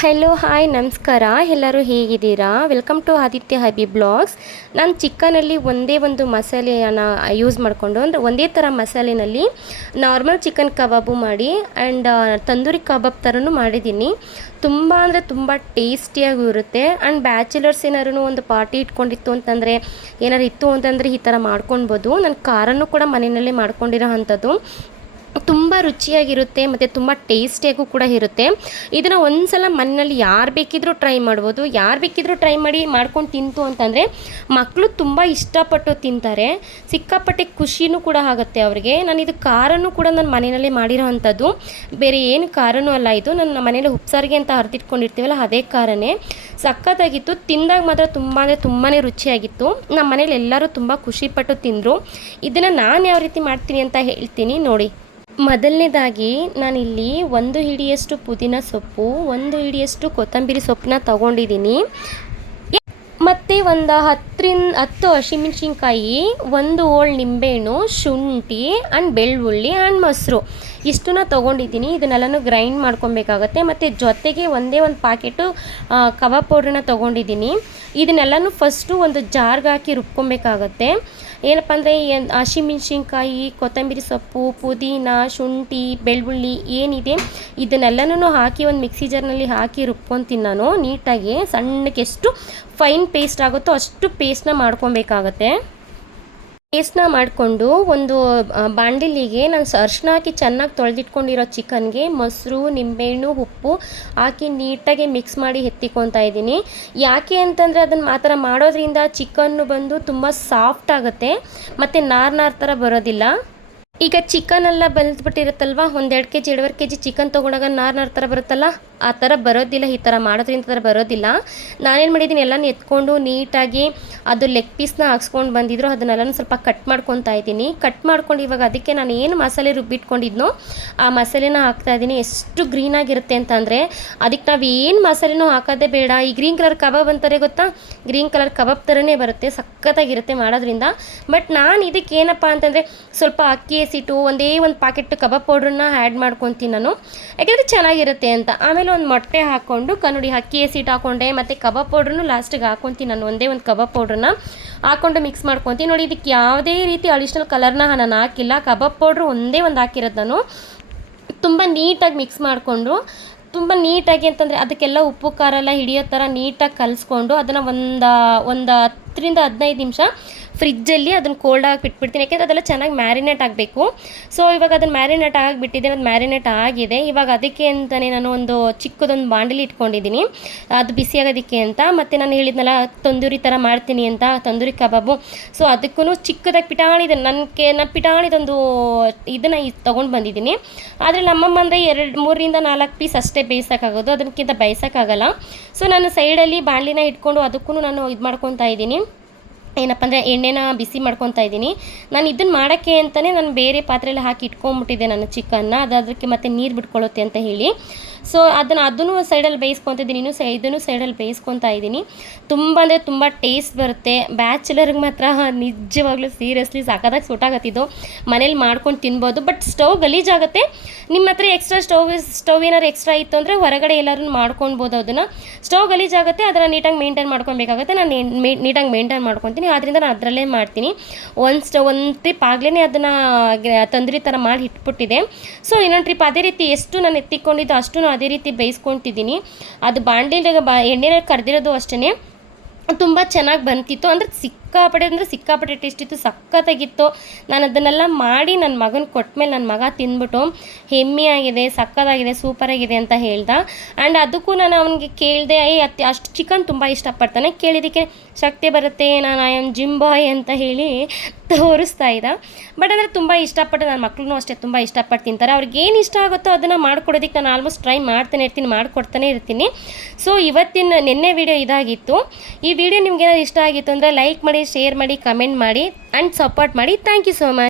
Hello hi ನಮಸ್ಕಾರ. ಎಲ್ಲರೂ ಹೇಗಿದ್ದೀರಾ? Welcome to Aditya hobby blogs ನಾನು ಚಿಕನಲ್ಲಿ ಒಂದೇ ಒಂದು ಮಸಾಲೆಯನ್ನು ಯೂಸ್ ಮಾಡಿಕೊಂಡು, ಅಂದರೆ ಒಂದೇ ಥರ ಮಸಾಲೆನಲ್ಲಿ ನಾರ್ಮಲ್ ಚಿಕನ್ ಕಬಾಬು ಮಾಡಿ ಆ್ಯಂಡ್ ತಂದೂರಿ ಕಬಾಬ್ ಥರನೂ ಮಾಡಿದ್ದೀನಿ. ತುಂಬ ಅಂದರೆ ತುಂಬ ಟೇಸ್ಟಿಯಾಗೂ ಇರುತ್ತೆ. ಆ್ಯಂಡ್ ಬ್ಯಾಚುಲರ್ಸ್ ಏನಾರು ಒಂದು ಪಾರ್ಟಿ ಇಟ್ಕೊಂಡಿತ್ತು ಅಂತಂದರೆ, ಏನಾರು ಇತ್ತು ಅಂತಂದರೆ ಈ ಥರ ಮಾಡ್ಕೊಳ್ಬೋದು ನಾನು ಖಾರನೂ ಕೂಡ ಮನೆಯಲ್ಲೇ ಮಾಡ್ಕೊಂಡಿರೋ ಅಂಥದ್ದು. ತುಂಬ ರುಚಿಯಾಗಿರುತ್ತೆ, ಮತ್ತು ತುಂಬ ಟೇಸ್ಟಿಯಾಗೂ ಕೂಡ ಇರುತ್ತೆ. ಇದನ್ನು ಒಂದು ಸಲ ಮನೆಯಲ್ಲಿ ಯಾರು ಬೇಕಿದ್ರೂ ಟ್ರೈ ಮಾಡ್ಬೋದು. ಯಾರು ಬೇಕಿದ್ರೂ ಟ್ರೈ ಮಾಡಿ, ಮಾಡ್ಕೊಂಡು ತಿಂತು ಅಂತಂದರೆ ಮಕ್ಕಳು ತುಂಬ ಇಷ್ಟಪಟ್ಟು ತಿಂತಾರೆ. ಸಿಕ್ಕಾಪಟ್ಟೆ ಖುಷಿನೂ ಕೂಡ ಆಗುತ್ತೆ ಅವರಿಗೆ. ನಾನು ಇದು ಖಾರನೂ ಕೂಡ ನನ್ನ ಮನೆಯಲ್ಲೇ ಮಾಡಿರೋ ಅಂಥದ್ದು. ಬೇರೆ ಏನು ಖಾರನೂ ಅಲ್ಲ ಇದು. ನನ್ನ ಮನೇಲಿ ಉಪ್ಸಾರಿಗೆ ಅಂತ ಹರಿದಿಟ್ಕೊಂಡಿರ್ತೀವಲ್ಲ ಅದೇ ಖಾರನೇ. ಸಖತ್ತಾಗಿತ್ತು. ತಿಂದಾಗ ಮಾತ್ರ ತುಂಬ ಅಂದರೆ ತುಂಬಾ ರುಚಿಯಾಗಿತ್ತು. ನಮ್ಮ ಮನೇಲಿ ಎಲ್ಲರೂ ತುಂಬ ಖುಷಿಪಟ್ಟು ತಿಂದರು. ಇದನ್ನು ನಾನು ಯಾವ ರೀತಿ ಮಾಡ್ತೀನಿ ಅಂತ ಹೇಳ್ತೀನಿ, ನೋಡಿ. ಮೊದಲನೇದಾಗಿ ನಾನಿಲ್ಲಿ ಒಂದು ಹಿಡಿಯಷ್ಟು ಪುದೀನ ಸೊಪ್ಪು ಒಂದು ಹಿಡಿಯಷ್ಟು ಕೊತ್ತಂಬರಿ ಸೊಪ್ಪನ್ನ ತಗೊಂಡಿದ್ದೀನಿ. ಮತ್ತು ಒಂದು ಹತ್ತರಿಂದ ಹತ್ತು ಹಸಿಮೆಣ್ಸಿನ್ಕಾಯಿ, ಒಂದು ಹೋಳು ನಿಂಬೆಹಣ್ಣು, ಶುಂಠಿ ಆ್ಯಂಡ್ ಬೆಳ್ಳುಳ್ಳಿ ಆ್ಯಂಡ್ ಮೊಸರು. ಇಷ್ಟನ್ನ ತೊಗೊಂಡಿದ್ದೀನಿ. ಇದನ್ನೆಲ್ಲನೂ ಗ್ರೈಂಡ್ ಮಾಡ್ಕೊಬೇಕಾಗತ್ತೆ. ಮತ್ತು ಜೊತೆಗೆ ಒಂದೇ ಒಂದು ಪ್ಯಾಕೆಟು ಕಬಾಬ್ ಪೌಡ್ರನ್ನ ತೊಗೊಂಡಿದ್ದೀನಿ. ಇದನ್ನೆಲ್ಲನೂ ಫಸ್ಟು ಒಂದು ಜಾರ್ಗೆ ಹಾಕಿ ರುಬ್ಕೊಬೇಕಾಗತ್ತೆ. ಏನಪ್ಪ ಅಂದರೆ ಹಸಿಮೆಣ್ಸಿನ್ಕಾಯಿ, ಕೊತ್ತಂಬರಿ ಸೊಪ್ಪು, ಪುದೀನ, ಶುಂಠಿ, ಬೆಳ್ಳುಳ್ಳಿ ಏನಿದೆ ಇದನ್ನೆಲ್ಲನೂ ಹಾಕಿ ಒಂದು ಮಿಕ್ಸಿ ಜಾರ್ನಲ್ಲಿ ಹಾಕಿ ರುಬ್ಕೊತೀನಿ ನಾನು ನೀಟಾಗಿ. ಸಣ್ಣಕ್ಕೆ ಎಷ್ಟು ಫೈನ್ ಪೇಸ್ಟ್ ಆಗುತ್ತೋ ಅಷ್ಟು ಪೇಸ್ಟ್ನ ಮಾಡ್ಕೊಬೇಕಾಗತ್ತೆ. ಪೇಸ್ಟ್ನ ಮಾಡಿಕೊಂಡು ಒಂದು ಬಾಂಡಲಿಗೆ ನಾನು ಅರ್ಶಿನ ಹಾಕಿ ಚೆನ್ನಾಗಿ ತೊಳೆದಿಟ್ಕೊಂಡಿರೋ ಚಿಕನ್ಗೆ ಮೊಸರು, ನಿಂಬೆಹಣ್ಣು, ಉಪ್ಪು ಹಾಕಿ ನೀಟಾಗಿ ಮಿಕ್ಸ್ ಮಾಡಿ ಎತ್ತಿಕೊತಾ ಇದ್ದೀನಿ. ಯಾಕೆ ಅಂತಂದರೆ ಅದನ್ನು ಮಾತ್ರ ಮಾಡೋದ್ರಿಂದ ಚಿಕನ್ನು ಬಂದು ತುಂಬ ಸಾಫ್ಟ್ ಆಗುತ್ತೆ, ಮತ್ತು ನಾರ್ ನಾರ್ ಥರ ಬರೋದಿಲ್ಲ. ಈಗ ಚಿಕನ್ ಎಲ್ಲ ಬೆಳೆದ್ಬಿಟ್ಟಿರುತ್ತಲ್ವ, ಒಂದೆರಡು ಕೆ ಜಿ ಎರಡುವರೆ ಕೆ ಜಿ ಚಿಕನ್ ತೊಗೊಂಡಾಗ ನಾರ್ ನಾರ್ ಥರ ಬರುತ್ತಲ್ಲ? ಆ ಥರ ಬರೋದಿಲ್ಲ, ಈ ಥರ ಮಾಡೋದ್ರಿಂದ ಥರ ಬರೋದಿಲ್ಲ. ನಾನೇನು ಮಾಡಿದ್ದೀನಿ, ಎಲ್ಲನೂ ಎತ್ಕೊಂಡು ನೀಟಾಗಿ ಅದು ಲೆಗ್ ಪೀಸ್ನ ಹಾಕ್ಸ್ಕೊಂಡು ಬಂದಿದ್ರು, ಅದನ್ನೆಲ್ಲನೂ ಸ್ವಲ್ಪ ಕಟ್ ಮಾಡ್ಕೊತಾ ಇದ್ದೀನಿ. ಕಟ್ ಮಾಡ್ಕೊಂಡು ಇವಾಗ ಅದಕ್ಕೆ ನಾನು ಏನು ಮಸಾಲೆ ರುಬ್ಬಿಟ್ಕೊಂಡಿದ್ನೋ, ಆ ಮಸಾಲೆನ ಹಾಕ್ತಾ ಇದ್ದೀನಿ. ಎಷ್ಟು ಗ್ರೀನಾಗಿರುತ್ತೆ ಅಂತಂದರೆ ಅದಕ್ಕೆ ನಾವು ಏನು ಮಸಾಲೆನೂ ಹಾಕೋದೇ ಬೇಡ. ಈ ಗ್ರೀನ್ ಕಲರ್ ಕಬಾಬ್ ಅಂತಾರೆ ಗೊತ್ತಾ? ಗ್ರೀನ್ ಕಲರ್ ಕಬಾಬ್ ಥರನೇ ಬರುತ್ತೆ, ಸಖತ್ತಾಗಿರುತ್ತೆ ಮಾಡೋದ್ರಿಂದ. ಬಟ್ ನಾನು ಇದಕ್ಕೆ ಏನಪ್ಪ ಅಂತಂದರೆ, ಸ್ವಲ್ಪ ಅಕ್ಕಿ ಹಸಿಟ್ಟು ಒಂದೇ ಒಂದು ಪ್ಯಾಕೆಟ್ ಕಬಾಬ್ ಪೌಡ್ರನ್ನ ಆ್ಯಡ್ ಮಾಡ್ಕೊತೀನಿ ನಾನು. ಯಾಕೆಂದರೆ ಚೆನ್ನಾಗಿರುತ್ತೆ ಅಂತ. ಆಮೇಲೆ ಒಂದು ಮೊಟ್ಟೆ ಹಾಕ್ಕೊಂಡು ಕನ್ನಡಿ ಅಕ್ಕಿ ಹಸಿಟ್ಟು ಹಾಕ್ಕೊಂಡೆ ಮತ್ತು ಕಬಾಬ್ ಪೌಡ್ರನ್ನು ಲಾಸ್ಟಿಗೆ ಹಾಕ್ಕೊತೀನಿ ನಾನು ಒಂದೇ ಒಂದು ಕಬಾಬ್ ಪೌಡ್ರನ್ನ. ಹಾಕ್ಕೊಂಡು ಮಿಕ್ಸ್ ಮಾಡ್ಕೊತೀನಿ. ನೋಡಿ, ಇದಕ್ಕೆ ಯಾವುದೇ ರೀತಿ ಅಡಿಷ್ನಲ್ ಕಲರ್ನ ನಾನು ಹಾಕಿಲ್ಲ. ಕಬಾಬ್ ಪೌಡ್ರ್ ಒಂದೇ ಒಂದು ಹಾಕಿರೋದು ನಾನು. ತುಂಬ ನೀಟಾಗಿ ಮಿಕ್ಸ್ ಮಾಡಿಕೊಂಡು, ತುಂಬ ನೀಟಾಗಿ ಅಂತಂದರೆ ಅದಕ್ಕೆಲ್ಲ ಉಪ್ಪು, ಖಾರ ಎಲ್ಲ ಹಿಡಿಯೋ ಥರ ನೀಟಾಗಿ ಕಲಿಸ್ಕೊಂಡು ಅದನ್ನು ಒಂದು ಒಂದು ಹತ್ತರಿಂದ ಹದಿನೈದು ನಿಮಿಷ ಫ್ರಿಜ್ಜಲ್ಲಿ ಅದನ್ನು ಕೋಲ್ಡ್ ಆಗಿ ಬಿಟ್ಬಿಡ್ತೀನಿ. ಯಾಕೆಂದರೆ ಅದೆಲ್ಲ ಚೆನ್ನಾಗಿ ಮ್ಯಾರಿನೇಟ್ ಆಗಬೇಕು. ಸೊ ಇವಾಗ ಅದನ್ನು ಮ್ಯಾರಿನೇಟ್ ಆಗಿಬಿಟ್ಟಿದ್ದೀನಿ ಅದು ಮ್ಯಾರಿನೇಟ್ ಆಗಿದೆ. ಇವಾಗ ಅದಕ್ಕೆ ಅಂತಲೇ ನಾನು ಒಂದು ಚಿಕ್ಕದೊಂದು ಬಾಂಡಲಿ ಇಟ್ಕೊಂಡಿದ್ದೀನಿ. ಅದು ಬಿಸಿ ಆಗೋದಕ್ಕೆ ಅಂತ. ಮತ್ತು ನಾನು ಹೇಳಿದ್ನಲ್ಲ, ತಂದೂರಿ ಥರ ಮಾಡ್ತೀನಿ ಅಂತ, ತಂದೂರಿ ಕಬಾಬು. ಸೊ ಅದಕ್ಕೂ ಚಿಕ್ಕದಾಗಿ ಪಿಟಾಣಿದೆ ನನಗೆ ನಾನು ಪಿಟಾಣಿದೊಂದು ಇದನ್ನು ತೊಗೊಂಡು ಬಂದಿದ್ದೀನಿ. ಆದರೆ ನಮ್ಮಮ್ಮ ಅಂದರೆ ಎರಡು ಮೂರರಿಂದ ನಾಲ್ಕು ಪೀಸ್ ಅಷ್ಟೇ ಬೇಯಿಸೋಕ್ಕಾಗೋದು. ಅದಕ್ಕಿಂತ ಬೇಯಿಸೋಕ್ಕಾಗಲ್ಲ. ಸೊ ನಾನು ಸೈಡಲ್ಲಿ ಬಾಣಲಿನ ಇಟ್ಕೊಂಡು ಅದಕ್ಕೂ ನಾನು ಇದು ಮಾಡ್ಕೊತಾ ಇದ್ದೀನಿ. ಏನಪ್ಪ ಅಂದರೆ ಎಣ್ಣೆನ ಬಿಸಿ ಮಾಡ್ಕೊತಾ ಇದ್ದೀನಿ. ನಾನು ಇದನ್ನು ಮಾಡೋಕ್ಕೆ ಅಂತಲೇ ನಾನು ಬೇರೆ ಪಾತ್ರೆಯಲ್ಲಿ ಹಾಕಿ ಇಟ್ಕೊಂಬಿಟ್ಟಿದ್ದೆ ನಾನು ಚಿಕನ್ನ ಅದು ಅದಕ್ಕೆ ಮತ್ತೆ ನೀರು ಬಿಟ್ಕೊಳ್ಳುತ್ತೆ ಅಂತ ಹೇಳಿ. ಸೊ ಅದನ್ನು ಅದನ್ನು ಸೈಡಲ್ಲಿ ಬೇಯಿಸ್ಕೊತಿದ್ದೀನಿ. ಇನ್ನೂ ಸೈ ಇದನ್ನು ಸೈಡಲ್ಲಿ ಬೇಯಿಸ್ಕೊತಾ ಇದ್ದೀನಿ. ತುಂಬ ಅಂದರೆ ತುಂಬ ಟೇಸ್ಟ್ ಬರುತ್ತೆ. ಬ್ಯಾಚುಲರ್ಗೆ ಮಾತ್ರ ನಿಜವಾಗ್ಲೂ ಸೀರಿಯಸ್ಲಿ ಸಾಕಾದಾಗ ಸುಟ್ಟಾಗತ್ತಿದ್ದು ಮನೇಲಿ ಮಾಡ್ಕೊಂಡು ತಿನ್ಬೋದು. ಬಟ್ ಸ್ಟವ್ ಗಲೀಜಾಗುತ್ತೆ. ನಿಮ್ಮ ಹತ್ರ ಎಕ್ಸ್ಟ್ರಾ ಸ್ಟವ್ ಸ್ಟವ್ ಏನಾದ್ರು ಎಕ್ಸ್ಟ್ರಾ ಇತ್ತು ಅಂದರೆ ಹೊರಗಡೆ ಎಲ್ಲರೂ ಮಾಡ್ಕೊಳ್ಬೋದು ಅದನ್ನು. ಸ್ಟವ್ ಗಲೀಜಾಗುತ್ತೆ. ಅದನ್ನು ನೀಟಾಗಿ ಮೇಂಟೈನ್ ಮಾಡ್ಕೊಬೇಕಾಗುತ್ತೆ. ನಾನು ನೀಟಾಗಿ ಮೇಂಟೈನ್ ಮಾಡ್ಕೊತೀನಿ. ಆದ್ದರಿಂದ ನಾನು ಅದರಲ್ಲೇ ಮಾಡ್ತೀನಿ. ಒಂದು ಸ್ಟವ್ ಒಂದು ಟ್ರಿಪ್ ಆಗಲೇ ಅದನ್ನು ತಂದ್ರಿ ಥರ ಮಾಡಿ ಇಟ್ಬಿಟ್ಟಿದೆ. ಸೊ ಇನ್ನೊಂದು ಟ್ರಿಪ್ ಅದೇ ರೀತಿ ಎಷ್ಟು ನಾನು ಎತ್ತಿಕೊಂಡಿದ್ದು ಅಷ್ಟು ಅದೇ ರೀತಿ ಬೇಯಿಸ್ಕೊತಿದ್ದೀನಿ. ಅದು ಬಾಂಡಿಲ್ದಾಗ ಬಾ ಎಣ್ಣೆನ ಕರೆದಿರೋದು ಅಷ್ಟೇ ತುಂಬ ಚೆನ್ನಾಗಿ ಬಂತಿತ್ತು. ಅಂದರೆ ಸಿಕ್ಕಾಪಟ್ಟೆ ಅಂದರೆ ಸಿಕ್ಕಾಪಟ್ಟೆ ಟೇಸ್ಟ್ ಇತ್ತು, ಸಖತ್ತಾಗಿತ್ತು. ನಾನು ಅದನ್ನೆಲ್ಲ ಮಾಡಿ ನನ್ನ ಮಗನ ಕೊಟ್ಟಮೇಲೆ ನನ್ನ ಮಗ ತಿಂದ್ಬಿಟ್ಟು ಹೆಮ್ಮೆಯಾಗಿದೆ ಸಕ್ಕತ್ತಾಗಿದೆ ಸೂಪರಾಗಿದೆ ಅಂತ ಹೇಳ್ದ. ಆ್ಯಂಡ್ ಅದಕ್ಕೂ ನಾನು ಅವನಿಗೆ ಕೇಳಿದೆ ಐ ಅತ್ತೆ, ಅಷ್ಟು ಚಿಕನ್ ತುಂಬ ಇಷ್ಟಪಡ್ತಾನೆ. ಕೇಳಿದ್ದಕ್ಕೆ ಶಕ್ತಿ ಬರುತ್ತೆ, ನಾನು ಐ ಆಮ್ ಜಿಮ್ ಬಾಯ್ ಅಂತ ಹೇಳಿ ತೋರಿಸ್ತಾ ಇದ್ದ. ಬಟ್ ಅಂದರೆ ತುಂಬ ಇಷ್ಟಪಟ್ಟು ನನ್ನ ಮಕ್ಕಳು ಅಷ್ಟೇ ತುಂಬ ಇಷ್ಟಪಟ್ಟು ತಿಂತಾರೆ. ಅವ್ರಿಗೆ ಏನು ಇಷ್ಟ ಆಗುತ್ತೋ ಅದನ್ನು ಮಾಡ್ಕೊಡೋದಕ್ಕೆ ನಾನು ಆಲ್ಮೋಸ್ಟ್ ಟ್ರೈ ಮಾಡ್ತಾನೆ ಇರ್ತೀನಿ, ಮಾಡ್ಕೊಡ್ತಾನೆ ಇರ್ತೀನಿ. ಸೊ ಇವತ್ತಿನ ನಿನ್ನೆ ವಿಡಿಯೋ ಇದಾಗಿತ್ತು. ಈ ವಿಡಿಯೋ ನಿಮ್ಗೆ ಏನಾದ್ರು ಇಷ್ಟ ಆಗಿತ್ತು ಅಂದರೆ ಲೈಕ್ ಮಾಡಿ ಶೇರ್ ಮಾಡಿ ಕಮೆಂಟ್ ಮಾಡಿ ಆ್ಯಂಡ್ ಸಪೋರ್ಟ್ ಮಾಡಿ. Thank you so much